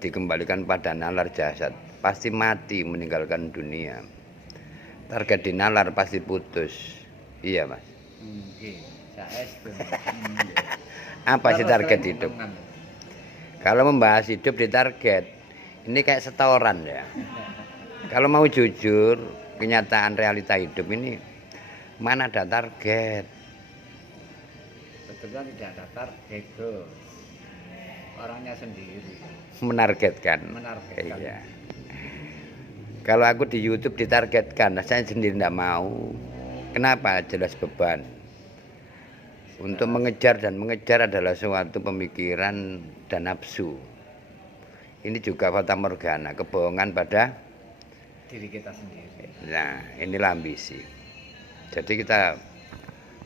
dikembalikan pada nalar jasad, pasti mati meninggalkan dunia. Target di nalar pasti putus. Iya, Mas. Nggih, saestu. Apa sih target hidup? Kalau membahas hidup di target, ini kayak setoran ya. Kalau mau jujur, kenyataan realita hidup ini, mana ada target? Sebetulnya tidak ada target, Gus. Orangnya sendiri. Menargetkan. Menargetkan. Iya. Kalau aku di YouTube ditargetkan, saya sendiri tidak mau. Kenapa? Jelas beban. Untuk mengejar dan mengejar adalah suatu pemikiran dan nafsu. Ini juga fata morgana, kebohongan pada Diri kita sendiri. Nah, inilah ambisi. Jadi kita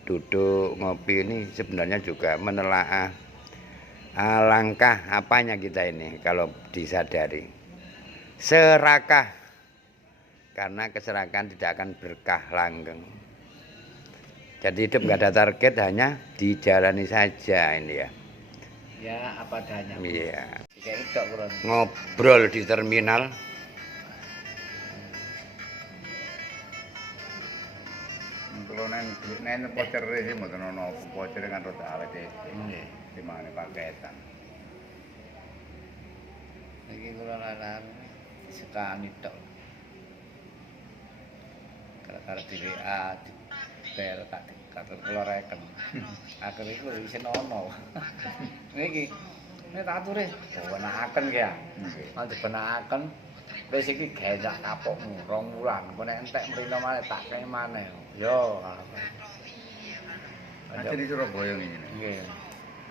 duduk ngopi ini sebenarnya juga menelaah langkah apanya kita ini kalau disadari. Serakah, karena keserakahan tidak akan berkah langgeng. Jadi hidup nggak ada target, hanya dijalani saja ini ya. Ya, apa adanya. Iya. Kayak itu kurang. Ngobrol di terminal. Kalau neng voucher sih mau nono voucher kan rada awet Nggih. di mana paketan. Iki kula laran sekani tok. Gara-gara di WA bel tak dikatur kula reken. Akhire iku isin ono. Niki nek tak aturi benakaken ki ya. Mau dibenakaken wis iki gawe kapokmu 2 wulan. Engko nek entek mrino maneh tak kei maneh. Yo. Aja di Surabaya ini. Nggih.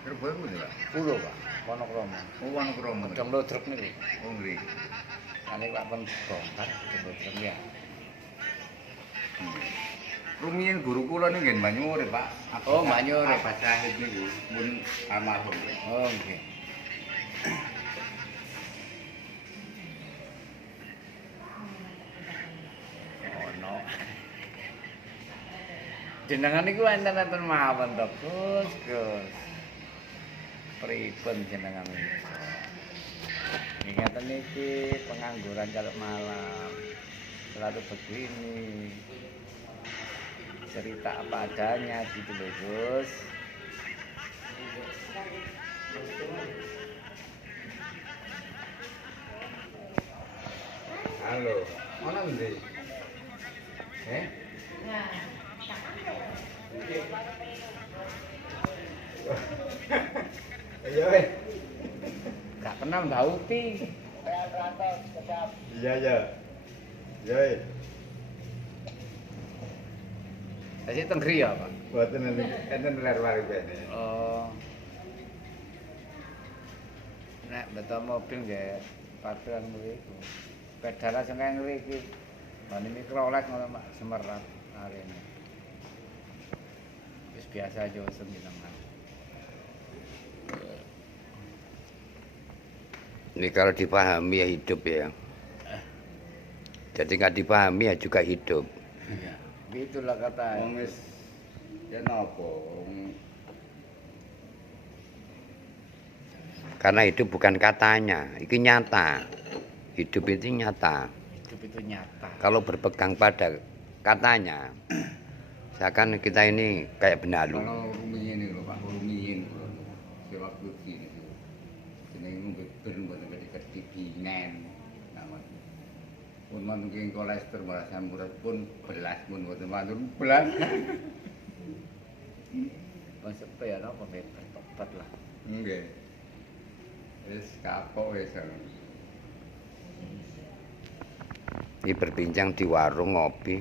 Surabaya pundi, Pak? Kulo, Pak. Wonokromo. Oh, Wonokromo. Gedung Lodrek niku. Oh, nggih. Ane Pak pun bongkar gedung Lodrek ya. Rumiyin guru kula niku nggih Banyure, Pak. Oh, Banyure. Pak Syahid niku pun almarhum. Oh, nggih. Ono. Jenengan niku enten-enten mawon to, Gus, Gus. Pripun jenengan niku? Ingatan iki pengangguran kalau malam selalu begini. Cerita apa adanya gitu loh, Gus. Halo. Mana ndi? Iya, weh. Gak kenal Mbak Uti. Iya, ya. Ya, weh. Jadi tenggri ya, Pak? Buatan enten ler wari kene. Oh. Nek beto mobil nggih parkiran mriku. Pedala sing kaya ngriki. Ban mikrolet ngono Mak semerat arene. Wis biasa aja usum jenengan. Ini kalau dipahami ya hidup ya. Jadi nggak dipahami ya juga hidup. Iya. Itulah kata. Wong wis ya napa? Karena hidup bukan katanya, itu nyata. Hidup itu nyata. Hidup itu nyata. Kalau berpegang pada katanya, seakan kita ini kayak benalu. Kalau rumiyin niku lho Pak, rumiyin kula. Sewaktu iki niku. Jenenge bener mboten gede-gede binen. Pun mungkin kolesterol malah sampuran pun belas pun mboten mandur belas. Konsepnya ya napa tobat lah. Nggih. Wis kapok wis. Ini berbincang di warung ngopi,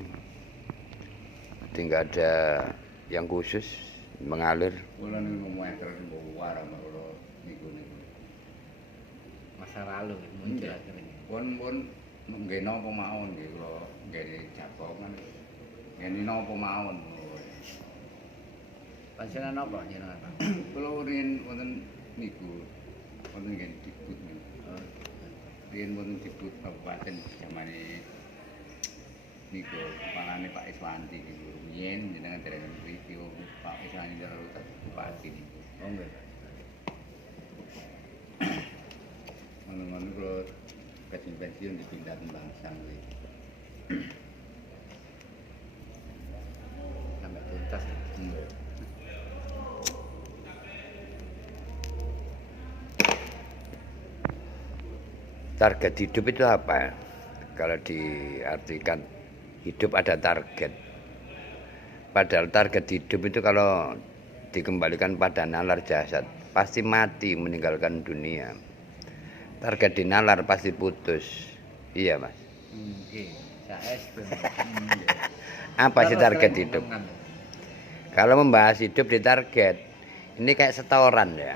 jadi nggak ada yang khusus, mengalir. Kula niku ngomong terus warung kula niku. Masa lalu muncul akhirnya. Pun nggih napa mawon nggih kula nggih jagongan. Nggih napa mawon. Panjenengan napa jenengan, Pak? Kula urin wonten niku. Wonten nggih dibut niku. Riyen wonten dibut kabupaten zamane niku kepalane Pak Iswanti niku. Riyen jenengan dereng mriki Pak Iswanti terus bupati niku. Oh nggih. ngono kula pensiun dipindah tembang sangli. Sampai tuntas. Target hidup itu apa? Kalau diartikan hidup ada target. Padahal target hidup itu kalau dikembalikan pada nalar jasad pasti mati meninggalkan dunia. Target di nalar pasti putus. Iya, Mas. Nggih, saestu. Apa sih target hidup? Kalau membahas hidup di target, ini kayak setoran ya.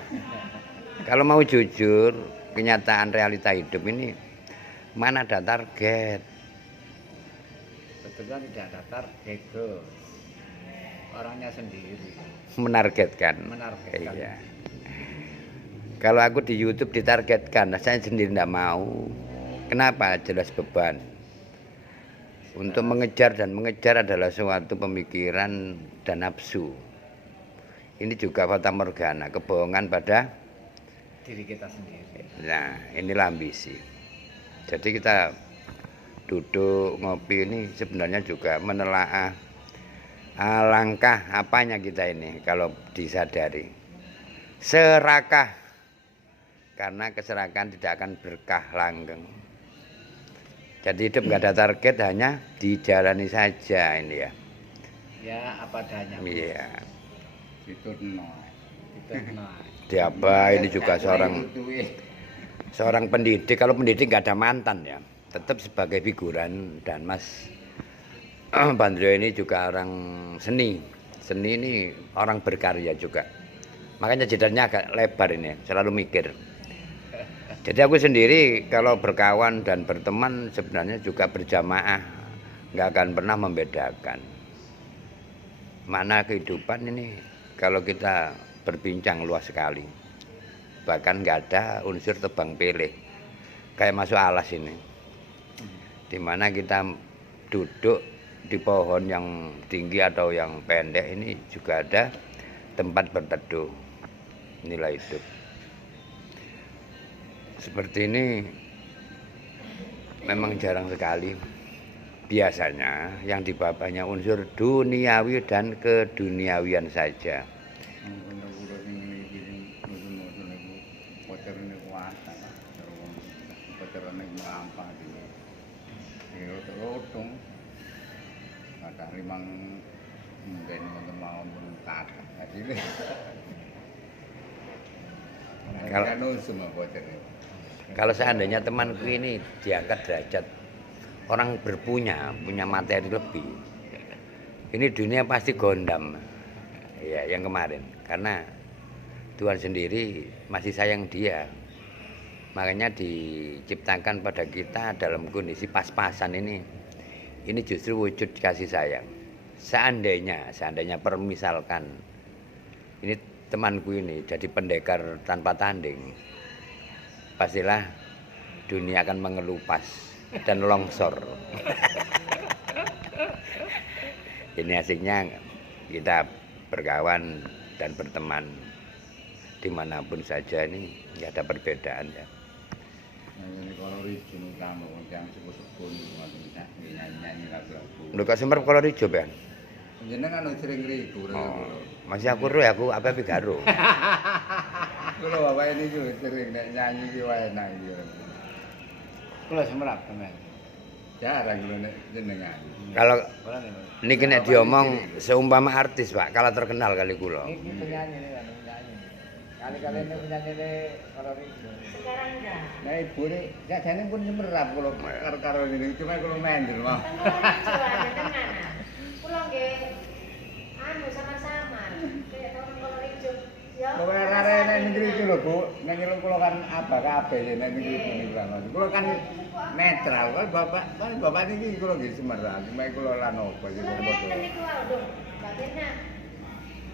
Kalau mau jujur, kenyataan realita hidup ini mana ada target. Sebetulnya tidak ada target, Gus. Orangnya sendiri Menargetkan. menargetkan. Iya. Kalau aku di YouTube ditargetkan, saya sendiri tidak mau. Kenapa? Jelas beban. Untuk mengejar dan mengejar adalah suatu pemikiran dan nafsu. Ini juga fata morgana, kebohongan pada Diri kita sendiri. nah, inilah ambisi. Jadi kita duduk ngopi ini sebenarnya juga menelaah alangkah apanya kita ini kalau disadari. Serakah, karena keserakan tidak akan berkah langgeng. Jadi hidup nggak ada target, hanya dijalani saja ini ya. Ya apa adanya. Iya. Diturno. Diaba ini juga seorang pendidik. Kalau pendidik nggak ada mantan ya, tetap sebagai figuran. Dan Mas Bandrio ini juga orang seni. Seni ini orang berkarya juga. Makanya jedarnya agak lebar ini, selalu mikir. Jadi aku sendiri kalau berkawan dan berteman sebenarnya juga berjamaah, nggak akan pernah membedakan. Makna kehidupan ini kalau kita berbincang luas sekali. Bahkan nggak ada unsur tebang pilih. Kayak masuk alas ini. Dimana kita duduk di pohon yang tinggi atau yang pendek ini juga ada tempat berteduh. Inilah hidup. Seperti ini memang jarang sekali. Biasanya yang dibawa banyak unsur duniawi dan keduniawian saja. Kalau seandainya temanku ini diangkat derajat orang punya materi lebih, ini dunia pasti gondam ya yang kemarin, karena Tuhan sendiri masih sayang dia, makanya diciptakan pada kita dalam kondisi pas-pasan ini justru wujud kasih sayang. Seandainya permisalkan ini temanku ini jadi pendekar tanpa tanding, pastilah dunia akan mengelupas dan longsor. Ini asiknya kita berkawan dan berteman dimanapun saja, ini nggak ada perbedaan ya. Lho kok semper kalau rijo ben. Jenengan sering ribu. Masih aku ro aku apa garo. Kula bapak ini juga sering nyanyi ki wae enak iki. Kula semerap teman. Jarang kula nek jenengan. Kalau niki nek diomong seumpama artis, Pak, kalah terkenal kali kula. Ini penyanyi nih kan penyanyi. Kali-kali ini penyanyi nih kalau ribu. Sekarang enggak. Nah ibu ini jadinya pun semerap kula karo ini cuma kula mendel mah. Jualan tenan. Pulang nggih anu samar-samar. Kayak tahun kalau hijau. Ya. Kula arek nek negeri iki lho, Bu. Nek nyeluk kula kan apa kabeh ya nek negeri pun bilang. Kula kan netral kan bapak niki kula nggih semerap. Cuma kula lan opo sih Pulang bodoh. kan niku waduh. Bagaimana?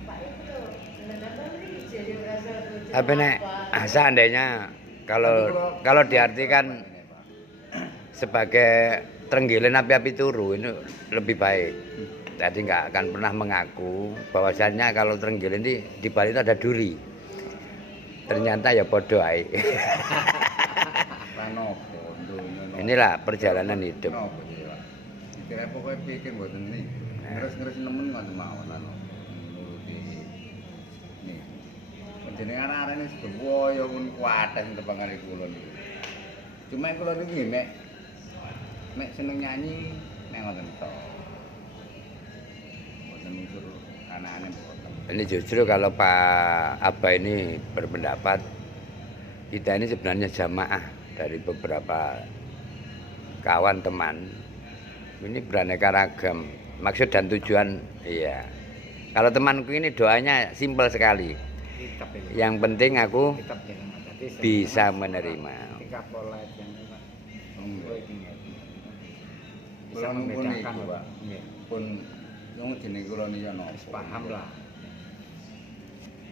Pak itu benar-benar jadi rasa tujuh. Tapi nek seandainya kalau diartikan sebagai Trenggilen api-api turu ini lebih baik. Jadi nggak akan pernah mengaku bahwasannya kalau Trenggilen ini di Bali itu ada duri. Ternyata ya podo ae. nopo, donya nopo. Inilah perjalanan hidup. Nopo iki, Pak. Dikira pokoke pikir mboten niki. Ngeres-ngeres nemen ngoten mawon ana. Nuruti nih. Jenenge arek-arek sedowo ya pun kuatah tepangane kula niku. Cuma kula niku nggih mek seneng nyanyi nek ngoten tok. Mboten unsur anane mboten. Ini justru kalau Pak Abah ini berpendapat kita ini sebenarnya jamaah dari beberapa kawan teman. Ini beraneka ragam. Maksud dan tujuan, iya. Kalau temanku ini doanya simpel sekali. Kitab ini. Yang penting aku Kitab jenengan. Dadi bisa menerima. Kitab pola jenengan Pak. Nggih. Bisa Kula nuwun membedakan niku, Pak. Nggih. Pun wong jeneng kula niki ana. Harus paham lah.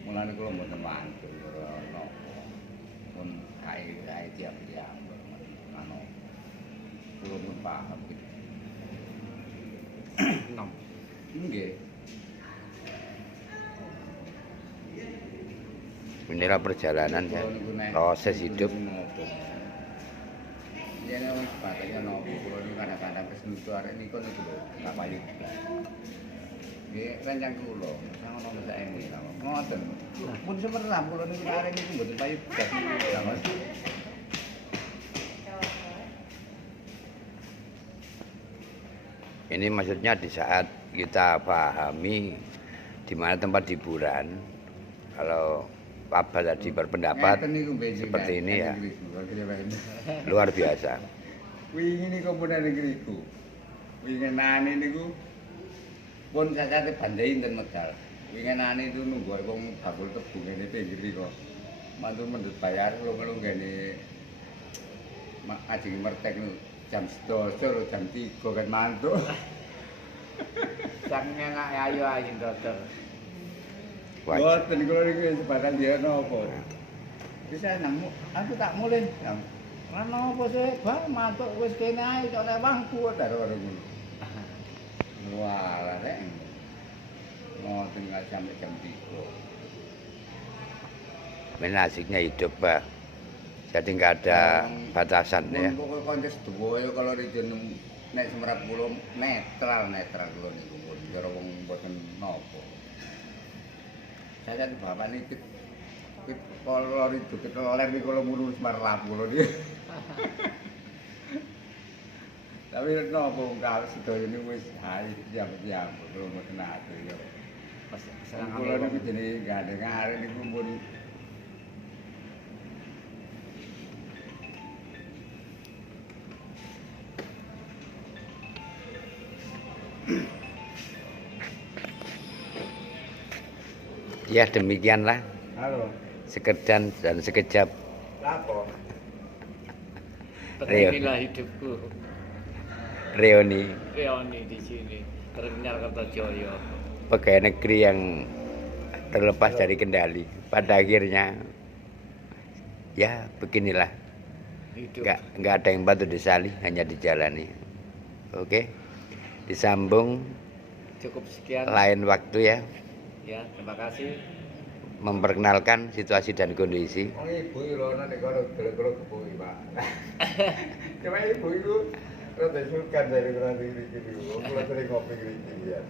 Mulane kula mboten wangsul ora napa. Pun kae tiap-tiap ana. Kula pun paham gitu. Nom. Nggih. Inilah perjalanan ya, proses hidup. Ya nek wis batanya nopo kula niku kadang-kadang kesenutu arek niku niku lho, gak payu. Nggih, rencang kula, sang ono sak endi ngoten. Pun semerap kula niku arek niku mboten payu gas niku, Mas. Ini maksudnya di saat kita pahami di mana tempat hiburan. Kalau Pak Abah tadi berpendapat Ngeten niku benjing seperti ini ya, ya. luar biasa. Wingi niku pun ning ngriku. Wingenane niku pun cacate bandai enten medal. Wingenane itu nunggu wong bakul tebu ngene pinggir niku. Mantul mendut bayar kula ngene ajeng mertek niku jam 12 lho jam 3 kan mantuk. Sang enak ayo ayo dokter. Wajib. Boten kula niku sebadan dia napa. Bisa nang aku tak mulih. Ora napa sih, Bang, mantuk wis kene ae kok nek wangku karo ngono. Walah rek. Ngoten nggak sampai jam 3. Ini asiknya hidup, Pak. Jadi nggak ada batasan ya. Pokoknya kontes dua ya kalau di jeneng nek semerap kula netral kula niku pun karo wong mboten napa. Saya kan bapak niki kalau itu kita ler niku kula mulu semerap kula niki. Tapi nek napa wong kawis sedaya niku wis hari jam-jam kula mboten ate ya. Pas Kula niku jenenge gandeng arek niku pun Ya demikianlah halo. sekedar dan sekejap Lapo? Inilah hidupku. reuni Reoni di sini. Ternyar Kertajaya. pegawai negeri yang terlepas dari kendali. Pada akhirnya ya beginilah. Hidup. Nggak ada yang patut disali, hanya dijalani. Oke, disambung Cukup sekian. lain waktu ya, Ya, terima kasih. memperkenalkan situasi dan kondisi. Wong ibu iki lho nek kono delok-delok kepuki, Pak. Cuma ibu iku rada sulkan dari ngrati iki niku. Kula sering ngopi ngriki ya.